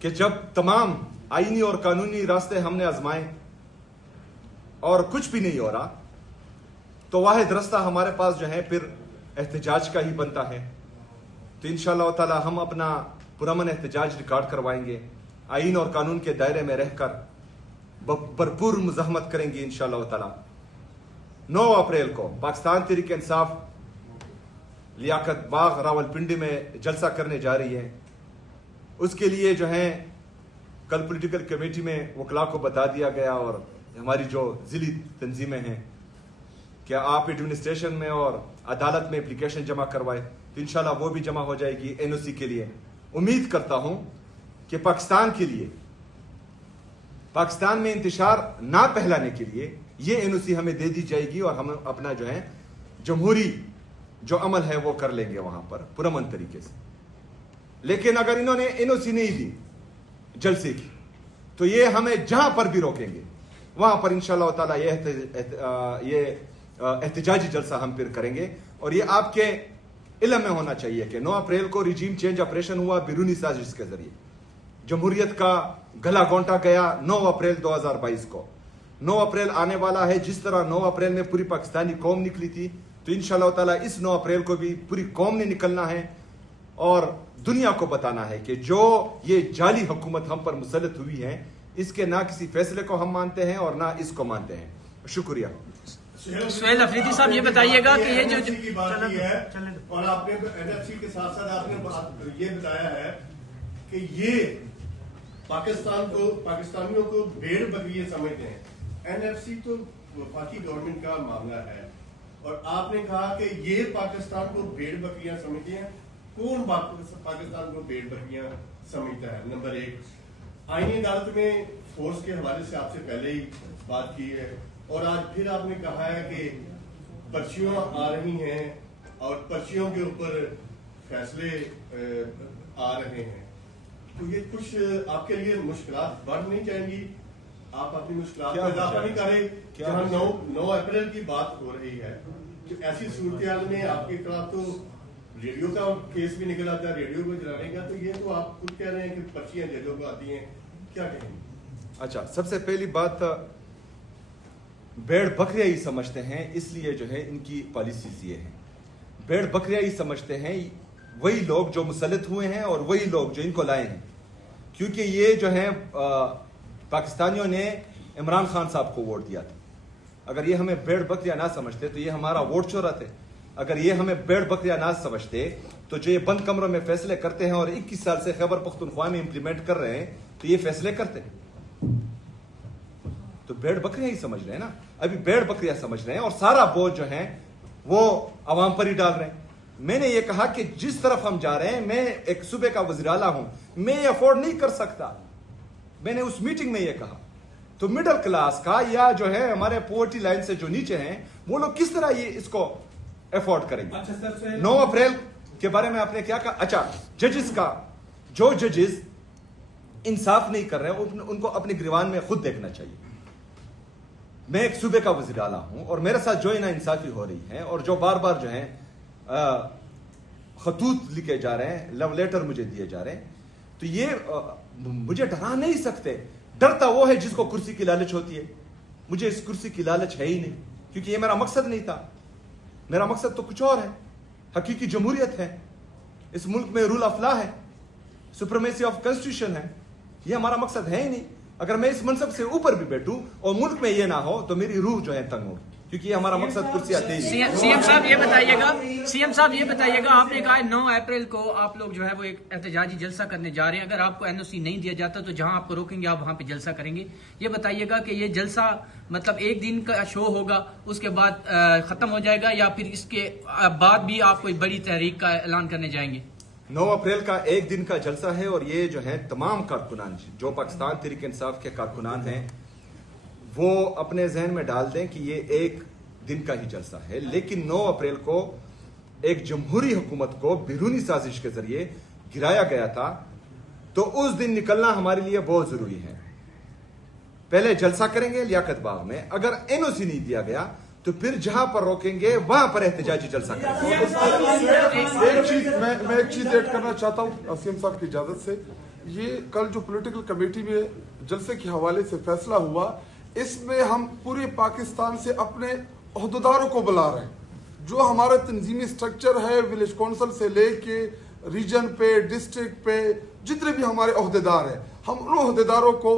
कि जब तमाम आईनी और कानूनी रास्ते हमने आजमाए और कुछ भी नहीं हो रहा, तो वाहिद रास्ता हमारे पास जो है फिर एहतजाज का ही बनता है। तो इंशाअल्लाह ताला हम अपना पुरअमन एहतजाज रिकॉर्ड करवाएंगे, आईन और कानून के दायरे में रहकर भरपूर मुज़ाहमत करेंगे इंशाअल्लाह ताला। 9 अप्रैल को पाकिस्तान तहरीक इंसाफ लियाकत बाग रावलपिंडी में जलसा करने जा रही है। उसके लिए जो है कल पॉलिटिकल कमेटी में वकला को बता दिया गया और हमारी जो ज़िली तंजीमें हैं कि आप एडमिनिस्ट्रेशन में और अदालत में एप्लीकेशन जमा करवाए, तो इंशाल्लाह वो भी जमा हो जाएगी एनओसी के लिए। उम्मीद करता हूं कि पाकिस्तान के लिए, पाकिस्तान में इंतशार ना फैलाने के लिए ये एनओसी हमें दे दी जाएगी और हम अपना जो है जमहूरी जो अमल है वो कर लेंगे वहां पर पुरअमन तरीके से। लेकिन अगर इन्होंने एनओसी नहीं दी जलसे की, तो ये हमें जहां पर भी रोकेंगे वहां पर इंशाअल्लाह ताला ये एहतजाजी जलसा हम फिर करेंगे। और ये आपके इल्म में होना चाहिए कि 9 अप्रैल को रिजीम चेंज ऑपरेशन हुआ बिरूनी साजिश के जरिए। जमहूरियत का गला घोंटा गया 9 अप्रैल 2022 को। 9 अप्रैल आने वाला है, जिस तरह 9 अप्रैल में पूरी पाकिस्तानी कौम निकली थी, तो इंशाअल्लाह ताला इस 9 अप्रैल को भी पूरी कौम ने निकलना है और दुनिया को बताना है कि जो ये जाली हुकूमत हम पर मुसल्लत हुई है, इसके ना किसी फैसले को हम मानते हैं और ना इसको मानते हैं। शुक्रिया। सुहेल अफरीदी साहब ये बताइएगा कि ये जो की बात की है और आपने एनएफसी के साथ साथ आपने ये बताया है कि ये पाकिस्तानियों को भेड़ बकरियां समझते हैं। एनएफसी तो वफाकी गवर्नमेंट का मामला है और आपने कहा कि ये पाकिस्तान को भेड़ बकरियां समझते हैं। कौन पाकिस्तान को भेड़ बकरियां समझता है? नंबर 1, आईनी अदालत में फोर्स के हवाले से आपसे पहले ही बात की है और आज फिर आपने कहा है कि पर्चियां आ रही हैं और पर्चियों के ऊपर फैसले आ रहे हैं, तो ये कुछ आपके लिए मुश्किलात बढ़ नहीं जाएंगी? आप अपनी मुश्किलात में इजाफा नहीं कर रहे? जहां 9 अप्रैल की बात हो रही है, तो ऐसी सूरत में आपके खिलाफ तो रेडियो का केस भी निकल आता है, रेडियो को जलाने का, तो ये तो आप खुद कह रहे हैं कि पर्चियां जजों को आती हैं, क्या कहेंगे? अच्छा, सबसे पहली बात, भेड़ बकरियां ही समझते हैं, इसलिए जो है इनकी पॉलिसीज ये है। भेड़ बकरियां ही समझते हैं वही लोग जो मुसल्लत हुए हैं और वही लोग जो इनको लाए हैं, क्योंकि ये जो है पाकिस्तानियों ने इमरान खान साहब को वोट दिया था। अगर ये हमें भेड़ बकरियां ना समझते तो ये हमारा वोट चोराते। अगर ये हमें भेड़ बकरियां ना समझते तो जो ये बंद कमरों में फैसले करते हैं और 21 साल से खैबर पख्तूनख्वा में इंप्लीमेंट कर रहे हैं, तो ये फैसले करते। तो भेड़ बकरियां ही समझ रहे हैं ना, अभी भेड़ बकरियां समझ रहे हैं और सारा बोझ जो है वो अवाम पर ही डाल रहे हैं। मैंने ये कहा कि जिस तरफ हम जा रहे हैं, मैं एक सूबे का वज़ीर आला हूं, मैं ये अफोर्ड नहीं कर सकता। मैंने उस मीटिंग में ये कहा। तो मिडिल क्लास का या जो है हमारे पॉवर्टी लाइन से जो नीचे हैं, वो लोग किस तरह ये इसको अफोर्ड करेंगे? अच्छा, 9 अप्रैल के बारे में आपने क्या कहा? अच्छा, जजेस का, जो जजेस इंसाफ नहीं कर रहे हैं उनको अपने गिरवान में खुद देखना चाहिए। मैं एक सूबे का वज़ीर आला हूं और मेरे साथ जो ना इंसाफी हो रही है और जो बार बार जो है खतूत लिखे जा रहे हैं, लव लेटर मुझे दिए जा रहे हैं, तो ये मुझे डरा नहीं सकते। डरता वो है जिसको कुर्सी की लालच होती है। मुझे इस कुर्सी की लालच है ही नहीं, क्योंकि ये मेरा मकसद नहीं था। मेरा मकसद तो कुछ और है, हकीकी जमहूरियत है, इस मुल्क में रूल ऑफ लॉ है, सुप्रीमेसी ऑफ कॉन्स्टिट्यूशन है। ये हमारा मकसद है ही नहीं। अगर मैं इस मनसब से ऊपर भी बैठूं और मुल्क में ये ना हो तो मेरी रूह जो है तंग हो, क्योंकि ये हमारा मकसद कुर्सी आते ही। सीएम साहब ये बताइएगा, आपने कहा 9 अप्रैल को आप लोग जो है वो एक एहतजाजी जलसा करने जा रहे हैं। अगर आपको एनओसी नहीं दिया जाता तो जहां आपको रोकेंगे आप वहां पे जलसा करेंगे। ये बताइएगा कि ये जलसा मतलब एक दिन का शो होगा, उसके बाद खत्म हो जाएगा, या फिर इसके बाद भी आप कोई बड़ी तहरीक का ऐलान करने जाएंगे? 9 अप्रैल का एक दिन का जलसा है और ये जो है तमाम कारकुनान जो पाकिस्तान तहरीक इंसाफ के कारकुनान हैं वो अपने जहन में डाल दें कि ये एक दिन का ही जलसा है। लेकिन 9 अप्रैल को एक जमहूरी हुकूमत को बैरूनी साजिश के जरिए गिराया गया था, तो उस दिन निकलना हमारे लिए बहुत जरूरी है। पहले जलसा करेंगे लियाकत बाग में, अगर एनओसी नहीं दिया गया तो फिर जहां पर रोकेंगे वहां पर एहतजाजी जलसा करेंगे। मैं एक चीज ऐड करना चाहता हूं सीएम साहब की इजाजत से। یہ کل جو پولیٹیکل کمیٹی میں جلسے کے حوالے سے فیصلہ ہوا، اس میں ہم پورے پاکستان سے اپنے عہدیداروں کو بلا رہے ہیں. جو ہمارا تنظیمی سٹرکچر ہے ولیج کونسل سے لے کے ریجن پہ، ڈسٹرکٹ پہ، جتنے بھی ہمارے عہدیدار ہیں، ہم ان عہدیداروں کو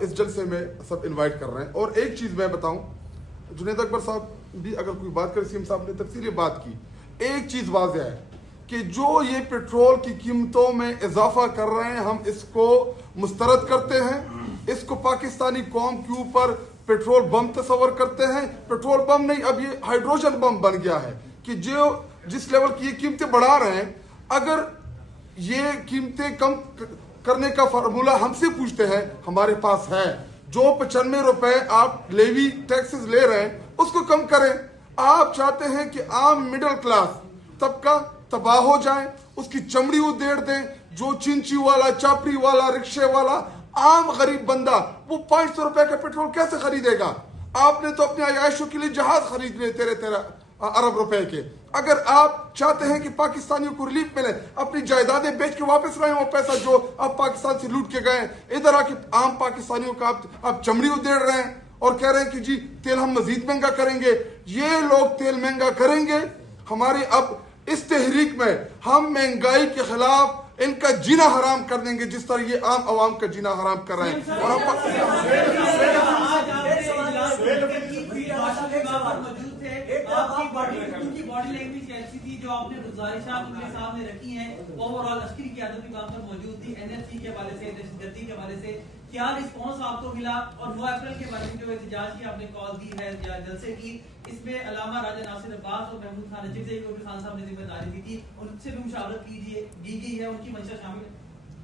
اس جلسے میں سب انوائٹ کر رہے ہیں. اور ایک چیز میں بتاؤں، جنید اکبر صاحب بھی اگر کوئی بات کرے، سی ایم صاحب نے تفصیلی بات کی، ایک چیز واضح ہے کہ جو یہ پیٹرول کی قیمتوں میں اضافہ کر رہے ہیں، ہم اس کو مسترد کرتے ہیں. اس کو پاکستانی قوم کے اوپر پیٹرول بم تصور کرتے ہیں. پیٹرول بم نہیں، اب یہ ہائیڈروجن بم بن گیا ہے کہ جو جس لیول کی یہ قیمتیں بڑھا رہے ہیں، اگر یہ قیمتیں کم کرنے کا فارمولہ ہم سے پوچھتے ہیں، ہمارے پاس ہے. جو 95 روپے آپ لیوی ٹیکسز لے رہے ہیں اس کو کم کریں. آپ چاہتے ہیں کہ عام مڈل کلاس طبقہ تباہ ہو جائے، اس کی چمڑی ادھیڑ دیں. جو چنچی والا، چاپڑی والا، رکشے والا، عام غریب بندہ وہ 500 روپے کا پیٹرول کیسے خریدے گا؟ آپ نے تو اپنے عیاشوں کے لیے جہاز خرید لیے 13 ارب روپے کے. اگر آپ چاہتے ہیں کہ پاکستانیوں کو ریلیف ملے، اپنی جائیدادیں بیچ کے واپس لائیں وہ پیسہ جو آپ پاکستان سے لوٹ کے گئے ہیں. ادھر آ کے عام پاکستانیوں کا آپ چمڑی ادھیڑ رہے ہیں اور کہہ رہے ہیں کہ جی تیل ہم مزید مہنگا کریں گے. یہ لوگ تیل مہنگا کریں گے. ہمارے اب اس تحریک میں ہم مہنگائی کے خلاف ان کا جینا حرام کر دیں گے، جس طرح یہ عام عوام کا جینا حرام کر رہے ہیں. اور باڈی لینگویج ایسی تھی جو آپ نے گزارشات ان کے سامنے رکھی ہیں، اوور آل عسکری قیادت بھی وہاں پر موجود تھی. NFC کے حوالے سے، دہشت گردی کے حوالے سے کیا رسپانس آپ کو ملا؟ اور 9 اپریل کے بارے میں جو احتجاج کی آپ نے کال دی ہے یا جلسے کی، اس میں علامہ راجہ ناصر عباس اور محمود خان نجیب زئی کو بھی خان صاحب نے ذمہ داری دی تھی، ان سے بھی مشاورت کی گئی ہے، ان کی منشا شامل ہے؟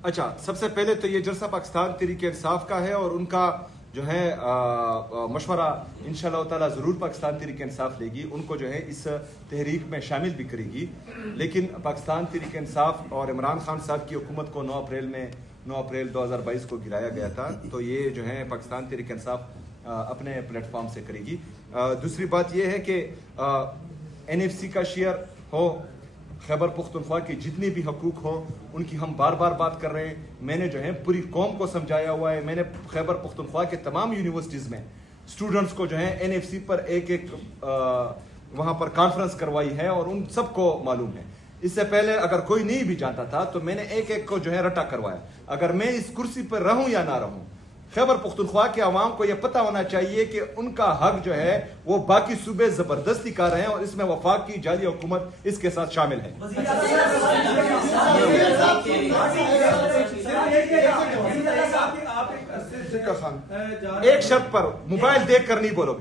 اچھا، سب سے پہلے تو یہ جلسہ پاکستان تحریک انصاف کا ہے اور ان کا جو ہے مشورہ انشاءاللہ تعالی ضرور پاکستان تحریک انصاف لے گی. ان کو جو ہے اس تحریک میں شامل بھی کرے گی. لیکن پاکستان تحریک انصاف اور عمران خان صاحب کی حکومت کو 9 اپریل 2022 کو گرایا گیا تھا، تو یہ جو ہے پاکستان تحریک انصاف اپنے پلیٹ فارم سے کرے گی. دوسری بات یہ ہے کہ NFC کا شیئر ہو، خیبر پختونخوا کے جتنے بھی حقوق ہوں ان کی ہم بار بار بات کر رہے ہیں. میں نے جو ہے پوری قوم کو سمجھایا ہوا ہے. میں نے خیبر پختونخوا کے تمام یونیورسٹیز میں اسٹوڈنٹس کو جو ہے NFC پر ایک وہاں پر کانفرنس کروائی ہے اور ان سب کو معلوم ہے. اس سے پہلے اگر کوئی نہیں بھی جانتا تھا تو میں نے ایک کو جو ہے رٹا کروایا. اگر میں اس کرسی پر رہوں یا نہ رہوں، خیبر پختونخوا کے عوام کو یہ پتہ ہونا چاہیے کہ ان کا حق جو ہے وہ باقی صوبے زبردستی کر رہے ہیں اور اس میں وفاق کی جعلی حکومت اس کے ساتھ شامل ہے. ایک شرط پر موبائل دیکھ کر نہیں بولو.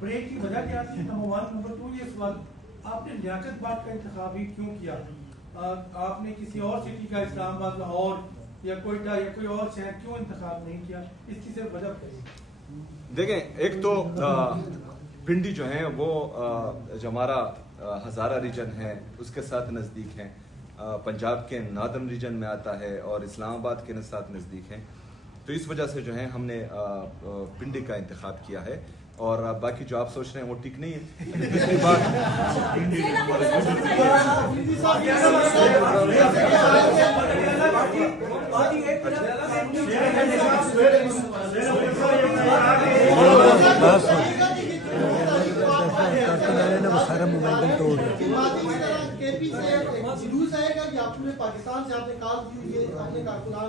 بریک کی وجہ کیا تھی؟ نمبر 1. نمبر 2 یہ سوال، آپ نے لیاقت بات کا انتخاب ہی کیوں کیا؟ آپ نے کسی اور سٹی کا، اسلام آباد، لاہور یا کوئٹہ یا کوئی اور شہر کیوں انتخاب نہیں کیا؟ اس کی صرف وجہ بتائیے. دیکھیں، ایک تو پنڈی جو ہے وہ جو ہمارا ہزارہ ریجن ہے اس کے ساتھ نزدیک ہے، پنجاب کے ناردرن ریجن میں آتا ہے اور اسلام آباد کے ساتھ نزدیک ہے. تو اس وجہ سے جو ہے ہم نے پنڈی کا انتخاب کیا ہے. اور باقی جو آپ سوچ رہے ہیں وہ ٹھیک نہیں ہے. دوسری بات،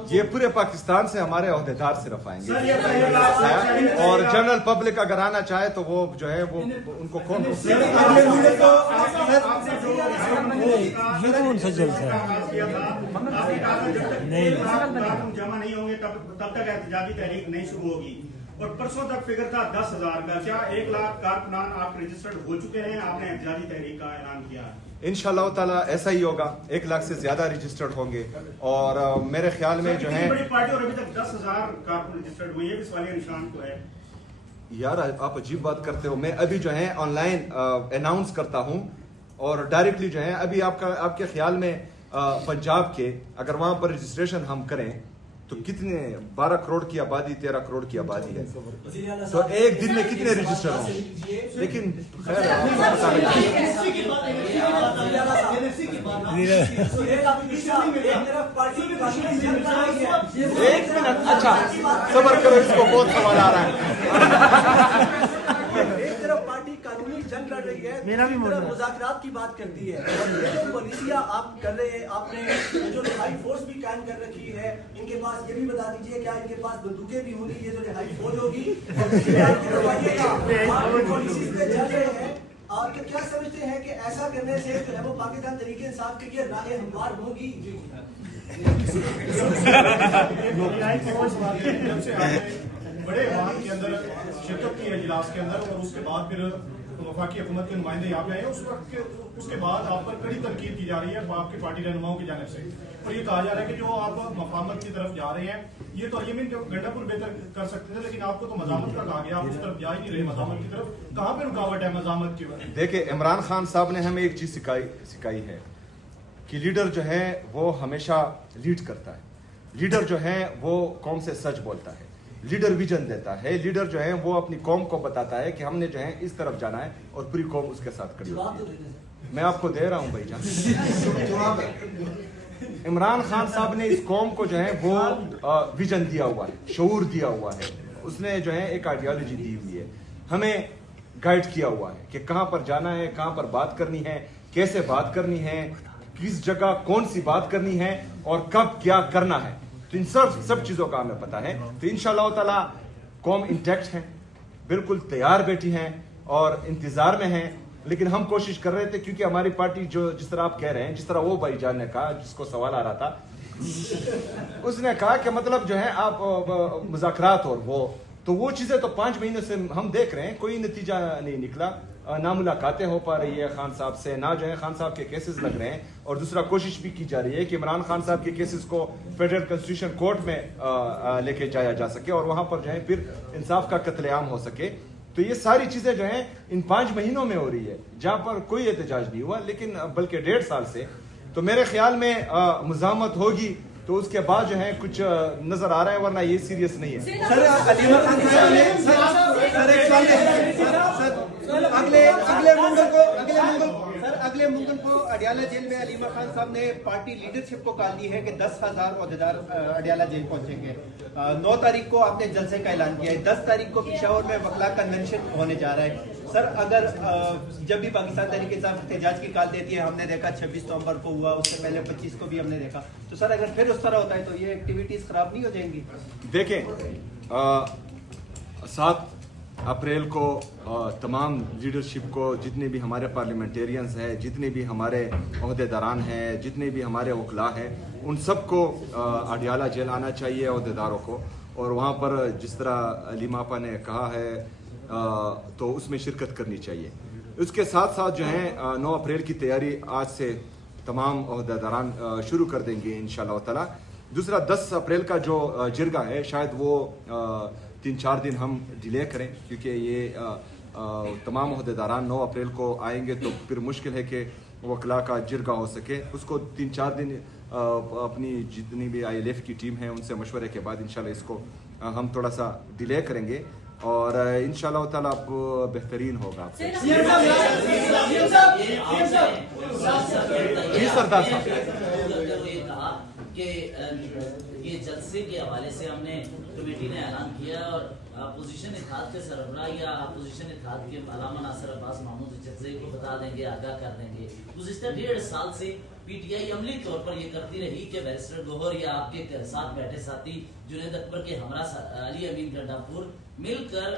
یہ پورے پاکستان سے ہمارے عہدیدار صرف آئیں گے اور جنرل پبلک اگر آنا چاہے تو وہ جو ہے وہ ان کو کون یہ کون سا جلسہ ہے؟ نہیں جمع نہیں ہوں گے تب تک احتجاجی تحریک نہیں شروع ہوگی. اور پرسوں تک فگر تھا 10,000 کا. کیا 1 لاکھ کارکنان آپ رجسٹرڈ ہو چکے ہیں؟ آپ نے احتجاجی تحریک کا اعلان کیا ہے. انشاءاللہ تعالیٰ ایسا ہی ہوگا. 1 لاکھ سے زیادہ رجسٹرڈ ہوں گے اور میرے خیال میں جو ہے بڑی پارٹی اور ابھی تک 10,000 کارکن رجسٹرڈ ہوئے. یہ بھی سوالیہ نشان تو ہے. یار آپ عجیب بات کرتے ہو. میں ابھی جو ہے آن لائن اناؤنس کرتا ہوں اور ڈائریکٹلی جو ہے ابھی آپ کے خیال میں پنجاب کے اگر وہاں پر رجسٹریشن ہم کریں तो कितने 12 करोड़ की आबादी 13 करोड़ की आबादी है, तो एक दिन में कितने रजिस्टर हों? लेकिन खैर एक मिनट, अच्छा सब्र करो, इसको बहुत सवाल आ रहा है। एक तरफ पार्टी कानूनी जंग लड़ रही है, दूसरी तरफ मुज़ाकरात की बात करती है। और ये जो पॉलिसियां आप कर रहे हैं, आपने जो रिहाई फोर्स भी कायम कर रखी है, इनके पास ये भी बता दीजिए क्या इनके पास बंदूकें भी होंगी? ये जो रिहाई फोर्स होगी पॉलिसीज पे चल रहे हैं, आप क्या समझते हैं कि ऐसा करने से जो है वो पाकिस्तान तरीके इंसाफ के लिए राह हमवार होगी? बड़े इमाम के अंदर शिरकत की है इजलास के अंदर, और उसके बाद फिर वफाकी हुकूमत के नुमाइंदे यहाँ पे आए, उस वक्त उसके बाद आप पर कड़ी तनकीद की जा रही है आपकी पार्टी रहनुमाओं की जानिब से, और ये कहा जा रहा है कि जो आप मफामत की तरफ जा रहे हैं, ये तो यमीन जो गंडापुर बेहतर कर सकते थे, लेकिन आपको तो मजामत का कहा गया, आप उस तरफ जा ही नहीं रहे मजामत की तरफ। कहाँ पे रुकावट है मजामत की? देखिए, इमरान खान साहब ने हमें एक चीज सिखाई है कि लीडर जो है वो हमेशा लीड करता है, लीडर जो है वो कौम से सच बोलता है, लीडर विजन देता है, लीडर जो है वो अपनी कौम को बताता है कि हमने जो है इस तरफ जाना है, और पूरी कौम उसके साथ खड़ी होती है। मैं आपको दे रहा हूं भाईजान। इमरान खान साहब ने इस कौम को जो है वो विजन दिया हुआ है, शऊर दिया हुआ है, उसने जो है एक आइडियोलॉजी दी हुई है, हमें गाइड किया हुआ है कि कहां पर जाना है, कहां पर बात करनी है, कैसे बात करनी है, किस जगह कौन सी बात करनी है और कब क्या करना है। तो इन सब चीजों का हमें पता है। तो इंशाअल्लाह ताला कौम इंटैक्ट है, बिल्कुल तैयार बैठी हैं और इंतजार में हैं, लेकिन हम कोशिश कर रहे थे, क्योंकि हमारी पार्टी जो जिस तरह आप कह रहे हैं, जिस तरह वो भाईजान ने कहा, जिसको सवाल आ रहा था, उसने कहा कि मतलब जो है आप मुज़ाकरात और वो चीजें तो 5 महीनों से हम देख रहे हैं, कोई नतीजा नहीं निकला, ना मुलाकातें हो पा रही है खान साहब से, ना जो है खान साहब के केसेस लग रहे हैं, और दूसरा कोशिश भी की जा रही है कि इमरान खान साहब के केसेस को फेडरल कॉन्स्टिट्यूशन कोर्ट में लेके जाया जा सके और वहां पर जो है फिर इंसाफ का कत्लेआम हो सके। तो ये सारी चीजें जो हैं इन 5 महीनों में हो रही है, जहां पर कोई एहतजाज नहीं हुआ, लेकिन बल्कि 1.5 साल से। तो मेरे ख्याल में मुज़ाहमत होगी तो उसके बाद जो है कुछ नजर आ रहा है, वरना ये सीरियस नहीं है। अगले मंगल को अडियाला जेल में अलीमा खान साहब ने पार्टी लीडरशिप को कहा दी है कि 10,000 अहदेदार अडियाला जेल पहुंचेंगे। 9 तारीख को आपने जलसे का ऐलान किया है, 10 तारीख को पिशावर में वकला कन्वेंशन होने जा रहा है। सर, अगर जब भी पाकिस्तान तहरीक इंसाफ एहतजाज की कॉल देती है, हमने देखा 26 नवंबर को हुआ, उससे पहले 25 को भी हमने देखा, तो सर अगर फिर उस तरह होता है तो ये एक्टिविटीज खराब नहीं हो जाएंगी? देखें, 7 अप्रैल को तमाम लीडरशिप को, जितने भी हमारे पार्लियामेंटेरियंस हैं, जितने भी हमारे अहदेदारान हैं, जितने भी हमारे वकला हैं, उन सबको अडियाला जेल आना चाहिए अहदेदारों को, और वहाँ पर जिस तरह अलीमा आपा ने कहा है तो उसमें शिरकत करनी चाहिए। उसके साथ साथ जो है 9 अप्रैल की तैयारी आज से तमाम अहदेदारान शुरू कर देंगे इंशाअल्लाह ताला। दूसरा 10 अप्रैल का जो जिरगा है, शायद वो 3-4 दिन हम डिले करें, क्योंकि ये तमाम अहदेदारान 9 अप्रैल को आएंगे तो फिर मुश्किल है कि वकला का जिरगा हो सके। उसको 3-4 दिन अपनी जितनी भी ILF की टीम है उनसे मशवरे के बाद इंशाल्लाह इसको हम थोड़ा सा डिले करेंगे, और इंशाल्लाह ताला बेहतरीन होगा। जी सरदार साहब, कि ये जलसे के हवाले से हमने कमेटी ने ऐलान किया, और अपोजिशन इत्तेहाद के सरबराह या अपोजिशन इत्तेहाद के अलामा नासिर अब्बास महमूद जलसे को बता देंगे, आगाह कर देंगे। गुज़िश्ता 1.5 साल से PTI अमली तौर पर ये करती रही कि बैरिस्टर गौहर या आपके साथ बैठे साथी जुनैद अकबर के हमरा अली अमीन गंडापुर मिलकर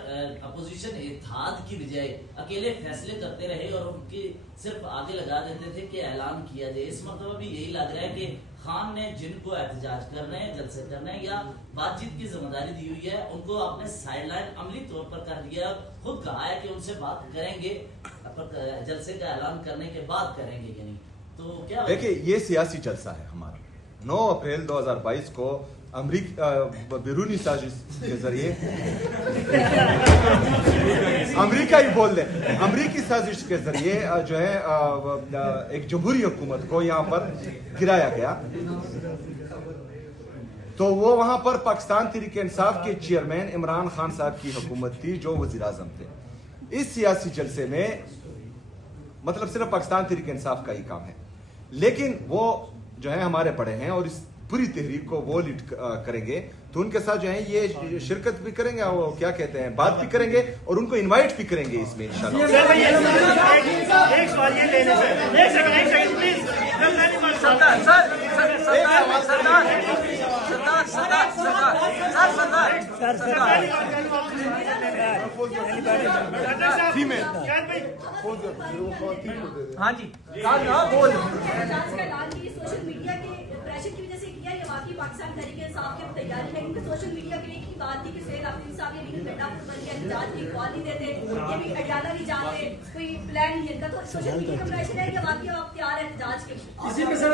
अपोजिशन इत्तेहाद की बजाय अकेले फैसले करते रहे और उनकी सिर्फ आगे लगा देते थे कि ऐलान किया जाए। इस मरतबा भी यही लग रहा है कि खान ने जिनको एहतजाज करना है, जलसे करना है या बातचीत की जिम्मेदारी दी हुई है, उनको आपने साइडलाइन अमली तौर पर कर दिया। खुद कहा है कि उनसे बात करेंगे, जलसे का ऐलान करने के बाद करेंगे कि नहीं। तो क्या देखिए, ये सियासी जलसा है हमारा। 9 अप्रैल 2022 को बैरूनी साजिश के जरिए अमेरिका ही बोल दे, अमेरिकी साजिश के जरिए जो है एक जमहूरी हुकूमत को यहाँ पर गिराया गया। تو وہ وہاں پر پاکستان تحریک انصاف کے چیئرمین عمران خان صاحب کی حکومت تھی جو وزیر اعظم تھے. اس سیاسی جلسے میں مطلب صرف پاکستان تحریک انصاف کا ہی کام ہے, لیکن وہ جو ہے ہمارے بڑے ہیں اور اس پوری تحریک کو وہ لیڈ کریں گے, تو ان کے ساتھ جو ہے یہ شرکت بھی کریں گے, وہ کیا کہتے ہیں, بات بھی کریں گے اور ان کو انوائٹ بھی کریں گے اس میں انشاءاللہ. ہاں جی سوشل میڈیا کے پریشر کی وجہ سے کیا یہ واقعی پاکستان تحریک انصاف کی تیاری ہے, کیونکہ سوشل میڈیا پہ ایک ہی بات تھی کہ سہیل آفرین صاحب یہ لیکن گڈھا پر بن گیا, احتجاج کی کال نہیں دیتے, یہ بھی اڈیالہ نہیں جاتے, کوئی پلان نہیں ہے, تو سوشل میڈیا کا پریشر ہے کہ واقعی آپ تیار ہیں احتجاج کے. اسی کے ساتھ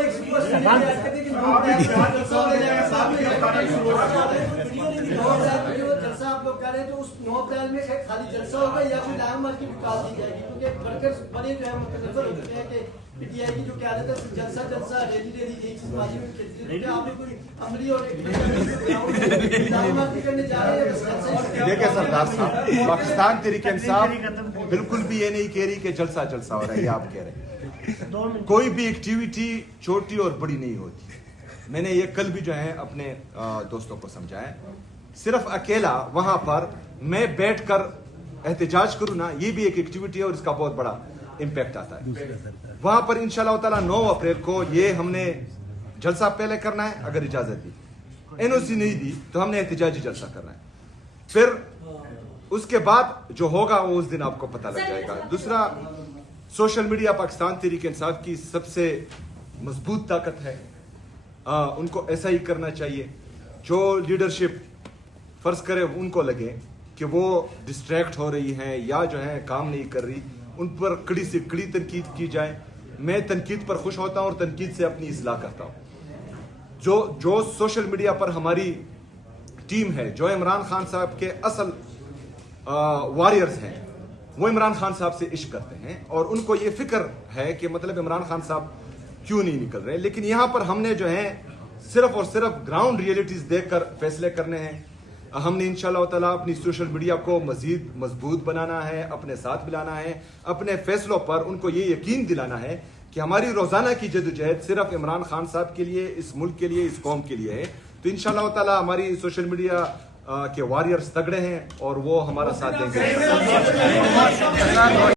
جلسہ آپ لوگ کر رہے ہیں تو اس 9 اپریل میں خالی جلسہ ہوگا یا پھر لائم مارک کی نکال دی جائے گی, کیونکہ ورکرز بڑے جو ہے متنفر ہو چکے ہیں کہ پی ٹی آئی کی جو قیادت ہے جلسہ ریلی ایک چیز بازی میں کھیلتی ہے, کیونکہ آپ نے کوئی عملی اور لائم مارک کرنے جا رہے ہیں. دیکھیں سردار صاحب, پاکستان تحریک انصاف بالکل بھی یہ نہیں کہہ رہی کہ جلسہ جلسہ ہو رہا ہے, یہ آپ کہہ رہے ہیں. کوئی بھی ایکٹیویٹی چھوٹی اور بڑی نہیں ہوتی. میں نے یہ کل بھی جو ہے اپنے دوستوں کو سمجھایا, صرف اکیلا وہاں پر میں بیٹھ کر احتجاج کروں نا, یہ بھی ایک ایکٹیویٹی ہے اور اس کا بہت بڑا امپیکٹ آتا ہے. وہاں پر انشاءاللہ تعالی 9 اپریل کو یہ ہم نے جلسہ پہلے کرنا ہے, اگر اجازت دی, NOC نہیں دی تو ہم نے احتجاجی جلسہ کرنا ہے. پھر اس کے بعد جو ہوگا وہ اس دن آپ کو پتہ لگ جائے گا. دوسرا, سوشل میڈیا پاکستان تحریک انصاف کی سب سے مضبوط طاقت ہے, ان کو ایسا ہی کرنا چاہیے. جو لیڈرشپ فرض کرے ان کو لگے کہ وہ ڈسٹریکٹ ہو رہی ہیں یا جو ہے کام نہیں کر رہی, ان پر کڑی سے کڑی تنقید کی جائے. میں تنقید پر خوش ہوتا ہوں اور تنقید سے اپنی اصلاح کرتا ہوں. جو سوشل میڈیا پر ہماری ٹیم ہے, جو عمران خان صاحب کے اصل واریئرز ہیں, وہ عمران خان صاحب سے عشق کرتے ہیں اور ان کو یہ فکر ہے کہ مطلب عمران خان صاحب کیوں نہیں نکل رہے. لیکن یہاں پر ہم نے جو ہے صرف اور صرف گراؤنڈ ریئلٹیز دیکھ کر فیصلے کرنے ہیں. ہم نے انشاءاللہ تعالی اپنی سوشل میڈیا کو مزید مضبوط بنانا ہے, اپنے ساتھ ملانا ہے, اپنے فیصلوں پر ان کو یہ یقین دلانا ہے کہ ہماری روزانہ کی جدوجہد صرف عمران خان صاحب کے لیے, اس ملک کے لیے, اس قوم کے لیے ہے. تو انشاءاللہ تعالی ہماری سوشل میڈیا کے واریئرز تگڑے ہیں اور وہ ہمارا ساتھ دیں گے.